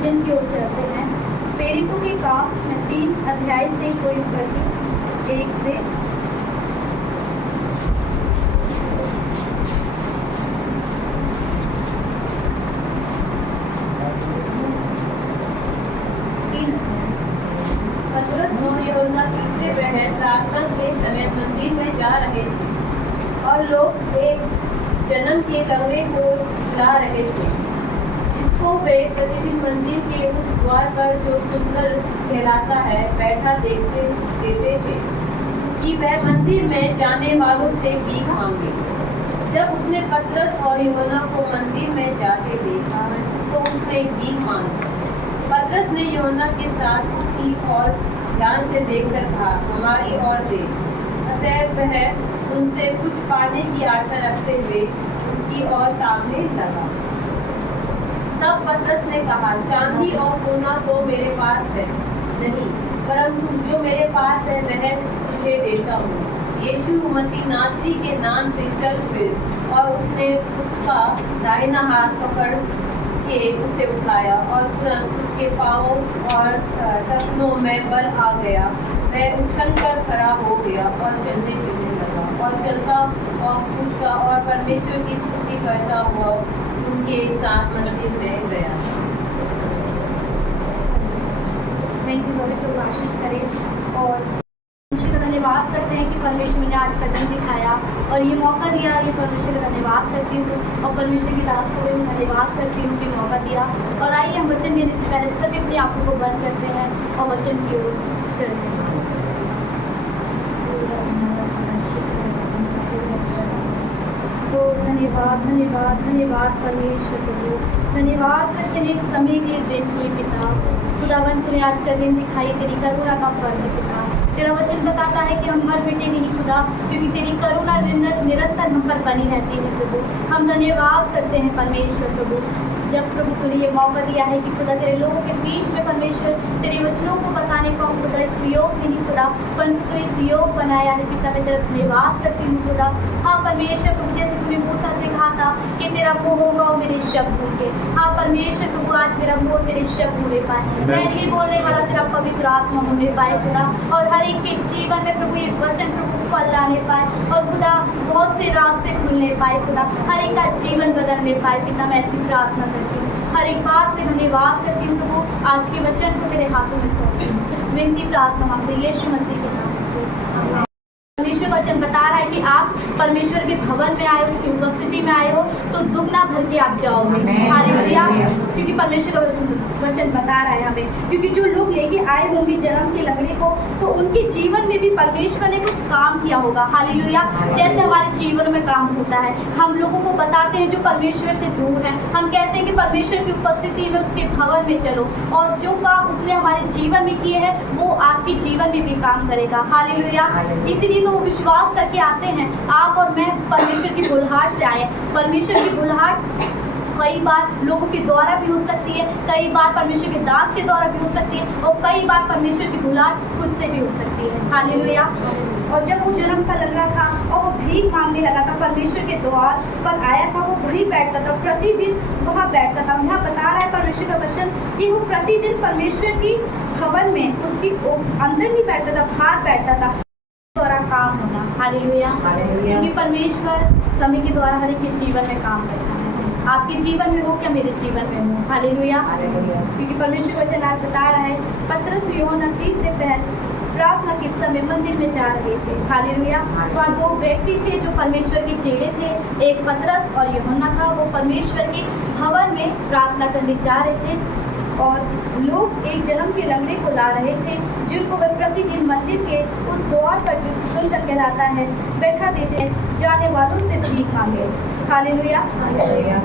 वचन की ओर चलते हैं। प्रेरितों के काम मैं 3 अध्याय से कोई पढ़ती 1 से 3। पतरस और यूहन्ना तीसरे पहर प्रार्थना के समय मंदिर में जा रहे थे और लोग एक जन्म के लंगड़े को ला रहे थे, जिसको वे प्रतिदिन मंदिर के उस द्वार पर जो सुंदर कहलाता है बैठा देखते देते थे कि वह मंदिर में जाने वालों से भीख मांगे। जब उसने पतरस और यूहन्ना को मंदिर में जाते देखा तो उसने भीख मांगी। पतरस ने यूहन्ना के साथ उसकी ओर ध्यान से देखकर कहा, हमारी ओर देख। अतः वह उनसे कुछ पाने की आशा रखते हुए उनकी ओर ताकने लगा। तब पतरस ने कहा, चांदी और सोना तो मेरे पास है नहीं, परंतु जो मेरे पास है वह तुझे देता हूँ। यीशु मसीह नासरी के नाम से चल फिर। और उसने उसका दाहिना हाथ पकड़ के उसे उठाया और तुरंत उसके पाँवों और टखनों में बल आ गया। वह उछलकर खड़ा हो गया और चलने फिरने लगा और चलता और कूदता और परमेश्वर की स्तुति करता हुआ उनके साथ मंदिर में गया। थैंक यू पवित्र आशीष करें और परमेश्वर का धन्यवाद करते हैं कि परमेश्वर ने आज का दिन दिखाया और ये मौका दिया। ये परमेश्वर का धन्यवाद करती हूँ और परमेश्वर की दास को भी धन्यवाद करती हूँ कि मौका दिया। और आइए हम वचन देने से पहले सभी अपनी आंखों को बंद करते हैं और वचन की ओर चलते हैं। तो धन्यवाद धन्यवाद धन्यवाद परमेश्वर को धन्यवाद करते हैं इस समय के दिन के लिए पिता। खुदावंत ने आज का दिन दिखाई तेरी करुणा का फल है पिता। तेरा वचन बताता है कि हम मर मिटे नहीं खुदा, क्योंकि तेरी करुणा निरंतर हम पर बनी रहती है प्रभु। हम धन्यवाद करते हैं परमेश्वर प्रभु, जब प्रभु तूने ये मौका दिया है कि खुदा तेरे लोगों के बीच में परमेश्वर तेरे वचनों को बताने पाऊँ खुदा। इस योग में नहीं खुदा, परंतु तूने इस योग बनाया है पिता। मैं तेरा धन्यवाद करती हूँ खुदा। हाँ परमेश्वर प्रभु, जैसे तूने मूसा से कहा था कि तेरा मुँह होगा और मेरे शब्द होंगे। हाँ परमेश्वर प्रभु, आज मेरा मुँह तेरे शब्द होने पाए, मैं नहीं बोलने वाला तेरा पवित्र आत्मा होने पाए खुदा। और हर एक के जीवन में प्रभु ये वचन प्रभु फल लाने पाए और खुदा बहुत से रास्ते खुलने पाए खुदा, हर एक का जीवन बदलने पाए पिता। मैं ऐसी प्रार्थना करती हूँ, हर एक बात में धन्यवाद करती हूँ प्रभु। आज के वचन को तेरे हाथों में सौंपती हूँ, विनती प्रार्थना मांगते यीशु मसीह के नाम से आमीन। परमेश्वर वचन बता रहा है कि आप परमेश्वर के भवन में आए, उसकी उपस्थिति में आए हो तो दुगना भर के आप जाओगे। हालेलुया, क्योंकि परमेश्वर का वचन बता रहा है हमें, क्योंकि जो लोग लेके आए होंगे जन्म के लंगड़े को तो उनके जीवन में भी परमेश्वर ने कुछ काम किया होगा। हालेलुया, जैसे हमारे जीवन में काम होता है, हम लोगों को बताते हैं जो परमेश्वर से दूर है, हम कहते हैं कि परमेश्वर की उपस्थिति में उसके भवन में चलो, और जो काम उसने हमारे जीवन में किए हैं वो आपके जीवन में भी काम करेगा। हालेलुया, इसीलिए तो वो विश्वास करके आते हैं। आप और मैं परमेश्वर की बुलाहट से आए। परमेश्वर की बुलाहट कई बार लोगों के द्वारा भी हो सकती है, कई बार परमेश्वर के दास के द्वारा भी हो सकती है, और कई बार परमेश्वर की बुलाहट खुद से भी हो सकती है। हालेलुया। और जब वो जन्म का लग रहा था और वो भीख मांगने लगा था, परमेश्वर के द्वार पर आया था, वो वहीं बैठता था, प्रतिदिन वहाँ बैठता था। यहाँ बता रहा है परमेश्वर का वचन कि वो प्रतिदिन परमेश्वर की भवन में उसकी अंदर नहीं बैठता था, बाहर बैठता था, द्वारा काम होना। हालेलुया, क्योंकि परमेश्वर समय के द्वारा हर एक के जीवन में काम करता है। आपके जीवन में हो क्या मेरे जीवन में हो। हालेलुया, क्योंकि परमेश्वर वचन आज बता रहा है, पतरस यूहन्ना तीसरे पहर प्रार्थना के समय मंदिर में जा रहे थे। हालेलुया, वहाँ 2 व्यक्ति थे जो परमेश्वर के चेले थे, एक पतरस और यूहन्ना था। वो परमेश्वर के भवन में प्रार्थना करने जा रहे थे और लोग एक जन्म के लंगड़े को ला रहे थे, जिनको वे प्रतिदिन मंदिर के उस द्वार पर जो सुंदर कहलाता है बैठा देते हैं, जाने वालों से भीख मांगे। हालेलुया,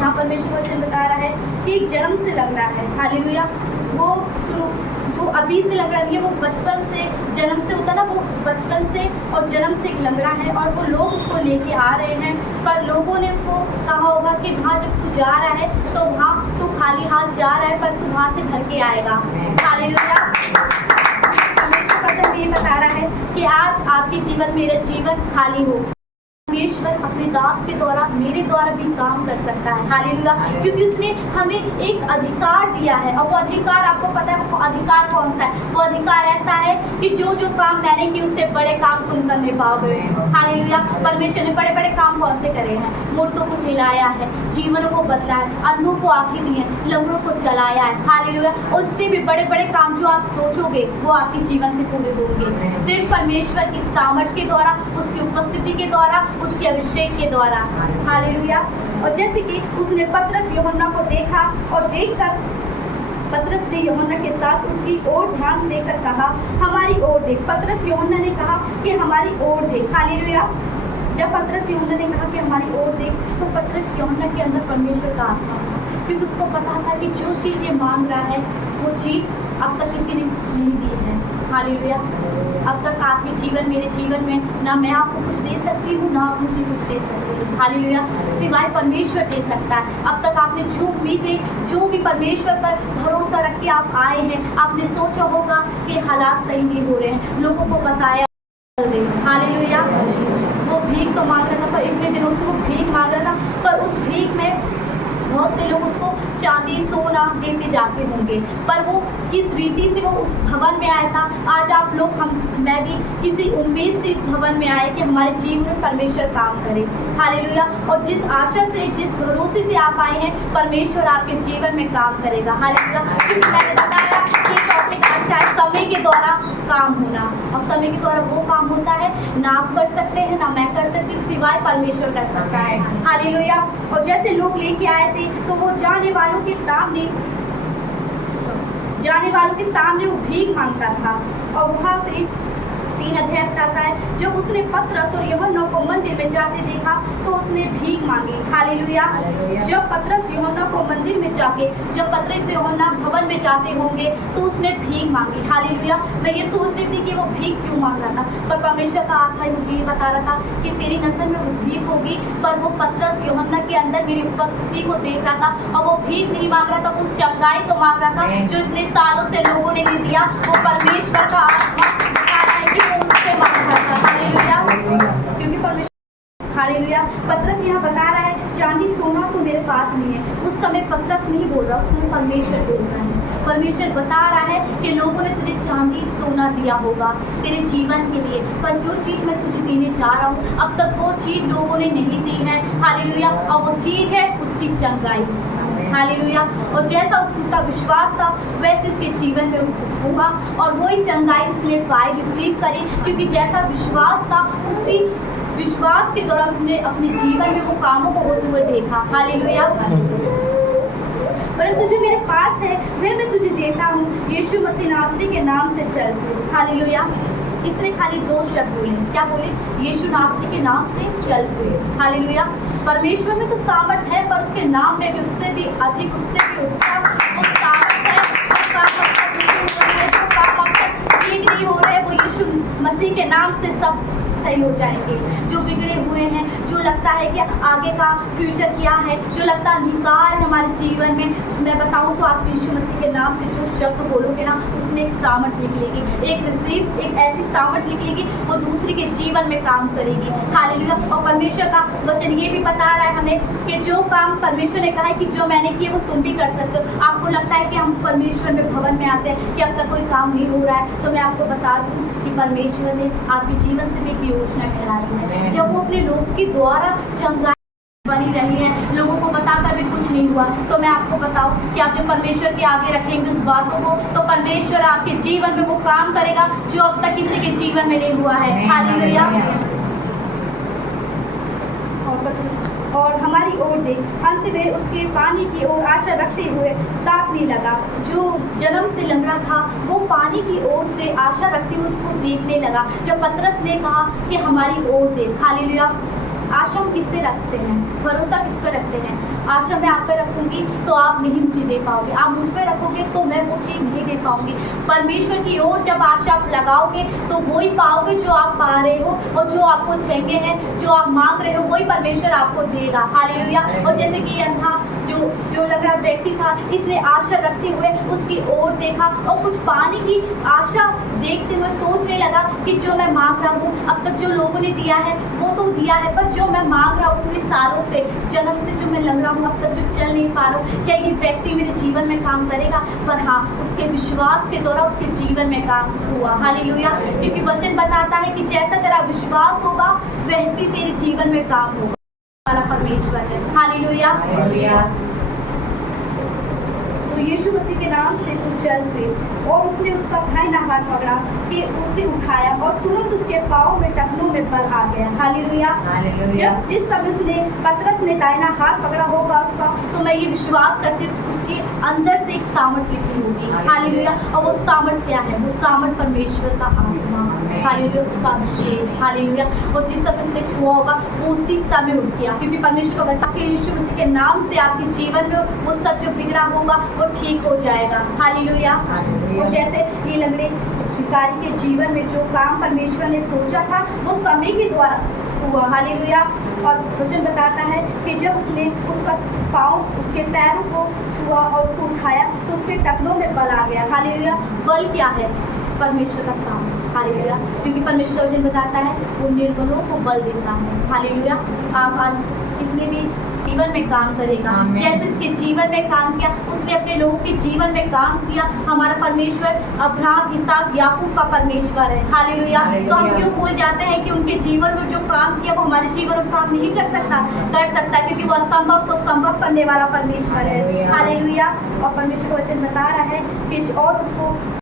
हाँ परमेश्वर वचन बता रहा है कि एक जन्म से लंगड़ा है। हालेलुया, वो शुरू जो अभी से लंगड़ा नहीं है, वो बचपन से जन्म से होता ना, वो बचपन से और जन्म से एक लंगड़ा है और वो लोग उसको लेके आ रहे हैं। पर लोगों ने उसको कहा होगा कि वहाँ जब तू जा रहा है तो वहाँ तू खाली हाथ जा रहा है, पर तू वहाँ से भर के आएगा। हालेलुया, परमेश्वर वचन ये बता रहा है कि आज आपके जीवन, मेरा जीवन खाली हो। परमेश्वर अपने दास के द्वारा, मेरे द्वारा भी काम कर सकता है। हालेलुया, क्योंकि उसने हमें एक अधिकार दिया है, और वो अधिकार आपको पता है वो अधिकार कौन सा है? वो अधिकार ऐसा है कि जो जो काम मैंने की उससे बड़े काम तुम करने पाओगे। हालेलुया, परमेश्वर ने बड़े बड़े काम कौन से करे हैं? मुर्दों को जिलाया है, जीवनों को बदला है, अंधों को आंखें दी है, लंगड़ों को चलाया है। हालेलुया, उससे भी बड़े बड़े काम जो आप सोचोगे वो आपके जीवन से पूरे होंगे, सिर्फ परमेश्वर की सामर्थ के द्वारा, उसकी उपस्थिति के द्वारा, उसके अभिषेक के द्वारा। हालेलुया। और जैसे कि उसने पतरस यूहन्ना को देखा और देखकर पतरस ने यूहन्ना के साथ उसकी ओर ध्यान देकर कहा, हमारी ओर देख। पतरस यूहन्ना ने कहा कि हमारी ओर देख। हालेलुया। जब पतरस यूहन्ना ने कहा कि हमारी ओर देख, तो पतरस यूहन्ना के अंदर परमेश्वर का आत्मा था, क्योंकि उसको पता था कि जो चीज़ ये मांग रहा है वो चीज़ अब तक किसी ने नहीं दी है। हालेलुया। अब तक आपके जीवन, मेरे जीवन में ना मैं आपको कुछ दे सकती हूँ, ना आप मुझे कुछ दे सकते हो। हालेलुया, सिवाय परमेश्वर दे सकता है। अब तक आपने जो उम्मीदें, जो भी परमेश्वर पर भरोसा रख के आप आए हैं, आपने सोचा होगा कि हालात सही नहीं हो रहे हैं, लोगों को बताया। हालेलुया। वो भीख तो मांग रहा था, पर इतने दिनों से वो भीख मांग रहा था, पर उस भीख में बहुत से लोग उसको चांदी सोना देते जाते होंगे, पर वो किस रीति से वो उस भवन में आया था। आज आप लोग, मैं भी किसी उम्मीद से इस भवन में आए कि हमारे जीवन में परमेश्वर काम करे। हालेलुया। और जिस आशा से, जिस भरोसे से आप आए हैं, परमेश्वर आपके जीवन में काम करेगा। हालेलुया। क्योंकि मैंने बताया कि टॉपिक आज का है समय के द्वारा काम होना, और समय के द्वारा वो काम होता है ना आप कर सकते हैं, ना मैं कर सकती हूँ, सिवाय परमेश्वर कर सकता है। हालेलुया। और जैसे लोग लेके आए थे, तो वो जाने वालों के सामने वो भीख मांगता था। और वहाँ से 3 अध्याय बताता है, जब उसने पतरस और यूहन्ना को मंदिर में जाते देखा तो उसने भीख मांगी। हालेलुया। जब पतरस यूहन्ना को मंदिर में जाके, जब पतरस यूहन्ना भवन में जाते होंगे तो उसने भीख मांगी। हालेलुया। मैं ये सोच रही थी कि वो भीख क्यों मांग रहा था, पर परमेश्वर का आत्मा मुझे ये बता रहा था कि तेरी नजर में वो भीख होगी, पर वो पतरस यूहन्ना के अंदर मेरी उपस्थिति को देख रहा था, और वो भीख नहीं मांग रहा था, उस चंगाई को मांग रहा था जो इतने सालों से लोगों ने नहीं दिया। वो परमेश्वर का आत्मा हालेलुया। क्योंकि परमेश्वर, हालेलुया, पतरस यहाँ बता रहा है चांदी सोना तो मेरे पास नहीं है। उस समय पतरस नहीं बोल रहा, उस समय परमेश्वर बोल रहा है। परमेश्वर बता रहा है कि लोगों ने तुझे चांदी सोना दिया होगा तेरे जीवन के लिए, पर जो चीज़ मैं तुझे देने जा रहा हूँ अब तक वो चीज़ लोगों ने नहीं दी है। हालेलुया। और वो चीज़ है उसकी चंगाई। हालेलुया। और जैसा उसका विश्वास था वैसे उसके जीवन में उसको हुआ, और वही चंगाई उसने पाई, रिसीव करी, क्योंकि जैसा विश्वास था उसी विश्वास के द्वारा उसने अपने जीवन में वो कामों को होते हुए देखा। हालेलुया। परंतु जो मेरे पास है वह मैं तुझे देता हूँ, यीशु मसीह नासरी के नाम से चल। हालेलुया। इसने खाली 2 शब्द बोले, क्या बोले? यीशु नासरी के नाम से चल हुए। हालेलुया। परमेश्वर में तो सामर्थ है, पर उसके नाम में भी उससे भी अधिक, उससे भी उत्तम वो सामर्थ है। जो काम अब तक ठीक नहीं हो रहे, वो यीशु मसीह के नाम से सब सही हो जाएंगे। जो बिगड़े हुए हैं, जो लगता है कि आगे का फ्यूचर क्या है, जो लगता है अंधकार है हमारे जीवन में, मैं बताऊं तो आप यीशु मसीह के नाम से जो शब्द बोलोगे ना, उसमें एक सामर्थ निकलेगी, एक ऐसी सामर्थ निकलेगी, वो दूसरे के जीवन में काम करेगी। हालेलुया। और परमेश्वर का वचन ये भी बता रहा है हमें कि जो काम परमेश्वर ने कहा है कि जो मैंने किए वो तुम भी कर सकते हो। आपको लगता है कि हम परमेश्वर में भवन में आते हैं कि अब तक कोई काम नहीं हो रहा है, तो मैं आपको बता दूं कि परमेश्वर ने आपके जीवन से भी एक योजना ठहराई है। जब वो अपने लोग के द्वारा चंगाई बनी रही है, लोगों को बताकर भी कुछ नहीं हुआ, तो मैं आपको बताऊं कि आप जब परमेश्वर के आगे रखेंगे उस बातों को, तो परमेश्वर आपके जीवन में वो काम करेगा जो अब तक किसी के जीवन में नहीं हुआ है। हालेलुया। और हमारी ओर देख, अंत में उसके पानी की ओर आशा रखते हुए ताकने लगा। जो जन्म से लंगड़ा था वो पानी की ओर से आशा रखते हुए उसको देखने लगा। जब पतरस ने कहा कि हमारी ओर देख। हालेलुया। आशा हम किससे रखते हैं? भरोसा किस पर रखते हैं? आशा मैं आप पे रखूंगी तो आप नहीं मुझे दे पाओगे, आप मुझ पे रखोगे तो मैं वो चीज़ नहीं दे पाऊंगी। परमेश्वर की ओर जब आशा आप लगाओगे तो वही पाओगे जो आप पा रहे हो, और जो आपको चाहिए है, जो आप मांग रहे हो, वही परमेश्वर आपको देगा। हालेलुया। और जैसे कि अंधा जो लंगड़ा व्यक्ति था, इसने आशा रखते हुए उसकी ओर देखा और कुछ पाने की आशा देखते हुए सोचने लगा कि जो मैं मांग रहा हूँ, अब तक जो लोगों ने दिया है वो तो दिया है, पर जो मैं मांग रहा हूँ पूरे सालों से, जन्म से जो मैं लंगड़ा हूँ, अब तक जो चल नहीं पा रहा हूँ, क्या ये व्यक्ति मेरे जीवन में काम करेगा? पर हाँ, उसके विश्वास के द्वारा उसके जीवन में काम हुआ। हालेलुया। क्योंकि वचन बताता है कि जैसा तेरा विश्वास होगा वैसी तेरे जीवन में काम होगा वाला परमेश्वर है। हालेलुया। तो यीशु मसीह के नाम से तू चल फिर, और उसने उसका दाहिना हाथ पकड़ा कि उसे उठाया, और तुरंत उसके पाँव में टखनों में बल आ गया। हालेलुया। जब जिस समय उसने पतरस ने दाहिना हाथ पकड़ा होगा उसका, तो मैं ये विश्वास करती हूँ उसके अंदर से एक सामर्थ निकली होगी। हालेलुया। और वो सामर्थ क्या है? वो सामर्थ परमेश्वर का आत्मा। हालेलुया। उसका अभिषेक। हालेलुया। और जिस समय उसने छुआ होगा वो उसी समय उठ गया, क्योंकि परमेश्वर का बच्चा के यीशु मसीह के नाम से आपके जीवन में वो सब जो बिगड़ा होगा वो ठीक हो जाएगा। हालेलुया। और जैसे ये लंगड़े भिखारी के जीवन में जो काम परमेश्वर ने सोचा था वो समय के द्वारा हुआ। हालेलुया। और वचन बताता है कि जब उसने उसका पाँव उसके पैरों को छुआ और उसको उठाया तो उसके टखनों में बल आ गया। हालेलुया। बल क्या है? परमेश्वर का सामर्थ। हालेलुया। क्योंकि परमेश्वर का वचन बताता है वो निर्बलों को बल देता है। हालेलुया। आप आज कितने भी जीवन में काम करेगा, जैसे इसके जीवन में काम किया, उसने अपने लोगों के जीवन में काम किया। हमारा परमेश्वर अब्राहम, इसहाक, याकूब का परमेश्वर है। हालेलुया। तो हम क्यों भूल जाते हैं कि उनके जीवन में जो काम किया वो हमारे जीवन में काम नहीं कर सकता? कर सकता, क्योंकि वो असंभव को संभव करने वाला परमेश्वर है। हालेलुया। और परमेश्वर का वचन बता रहा है कि और उसको